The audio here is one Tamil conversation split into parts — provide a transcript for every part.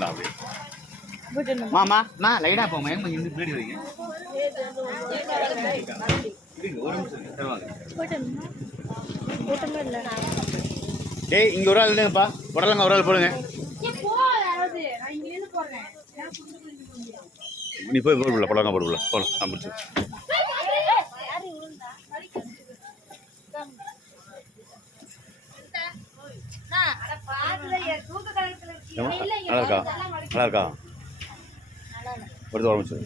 இந்தா அப்படியே மாமா மா லைனா போமா எங்க இருந்து பின்னாடி வரீங்க இருங்க, ஒரு நிமிஷம் இருங்க, தருவாங்க. கூட்டமே இல்லை டேய் இங்க ஒரு ஆள் இல்லைங்கப்பா புடலங்க ஒரு ஆள் போடுங்க நீ போய் போடுல புடலங்க போடுல போலாம் நான் முடிச்சு ஏம்மா, நல்லா இருக்கா நல்லா இருக்கா ஒரு ஆரம்பிச்சு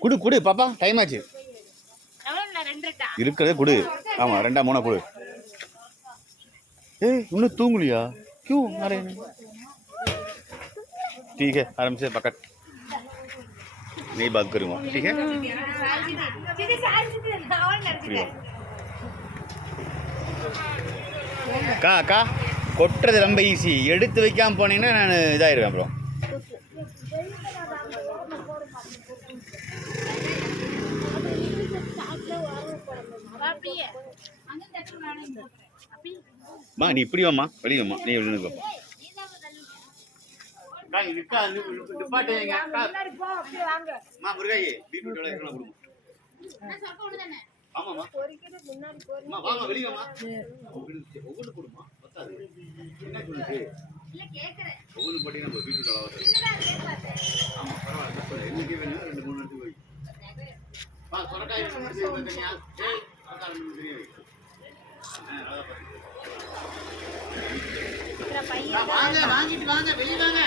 குடு குடு பாப்பா டைம் ஆச்சு இருக்கிறதே குடு ஆமா ரெண்டா மூணா குடு ஏய் இன்னும் தூங்கலையா क्यों अरे ठीक है आराम से पकड़ नहीं बात करूंगा ठीक है free हो. அக்கா அக்கா கொட்டுறது ரொம்ப ஈஸி எடுத்து வைக்காம போனீங்கன்னா நான் இதாயிருவேன் அப்புறம் மா நீ இப்படி வாம்மா வெளியே வாம்மா நீ எப்படி பாப்பா அக்கா இங்க நிக்கா அக்கா. அம்மா முருகாயி பீட்ரூட் எவ்வளவு ஆமாம்மா அம்மா வாமா வெளியே ஒவ்வொன்று கொடுமா பத்தாது. என்ன சொல்லுது ஒவ்வொன்று போட்டி நம்ம பீட்ரூட் ஆமா பரவாயில்ல என்னைக்கு வேணும் ரெண்டு மூணு எடுத்து போய். வா சொரக்காய் ரெண்டு மூணு தனியா ஏய் சொரக்காய் ரெண்டு மூணு ஆ, நல்லா ஆ, வாங்க வாங்கிட்டு வாங்க வெளியே வாங்க.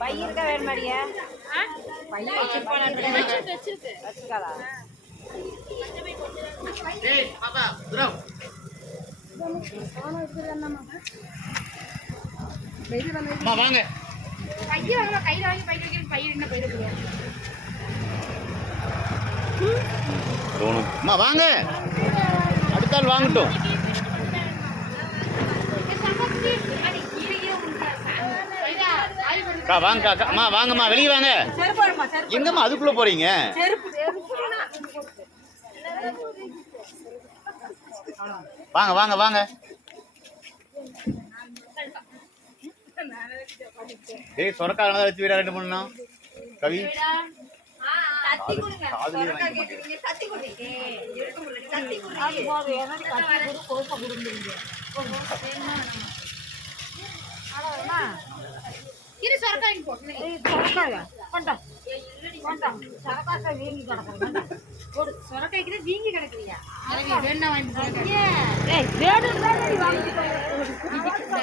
பையிருக்க வேணுமாடியா பையன் வச்சிருப்பானு வச்சிருக்காளா ஏய் பாப்பா துரம். அம்மா வாங்க. கையில வாங்க கையில வாங்கி பையில வைக்கிற பையில என்ன பையில போடுவோம் வாங்க. அடுத்த ஆள் வாங்கட்டும். அக்கா வாங்க அக்கா அம்மா வாங்கம்மா வெளியே வாங்க. எங்கம்மா அதுக்குள்ள போறீங்க? செருப்பு வாங்க வாங்க வாங்க. ஏய் சொரக்காரங்க தான் வச்சு வீடா ரெண்டு மூணு. கவி தத்தி கொடுங்க காதுலயே சொரக்கா வாங்கி கேக்குறீங்க தத்தி கொடுங்க எடுக்க முடியல தத்தி கொடுங்க அது போதும் என்னடி கத்தி கொடு கோப்பை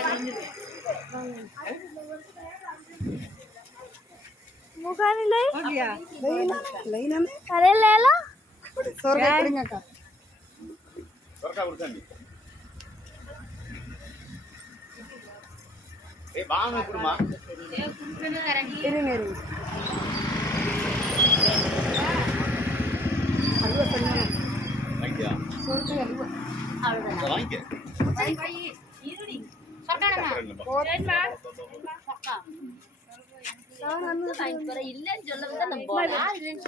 கொடுங்க இரு சொரக்கா வாங்கி சொரக்காயா ஏய் வாங்க குடுமா இருங்க இருங்க அல்வா பண்ணுங்க வாங்கியா சொல்லுங்க அல்வா அவ்வளவுதான் வாங்கி இருடி சொல்றானமா இல்லன்னு சொல்ல வந்து நம்ம போலாம் இல்லன்னு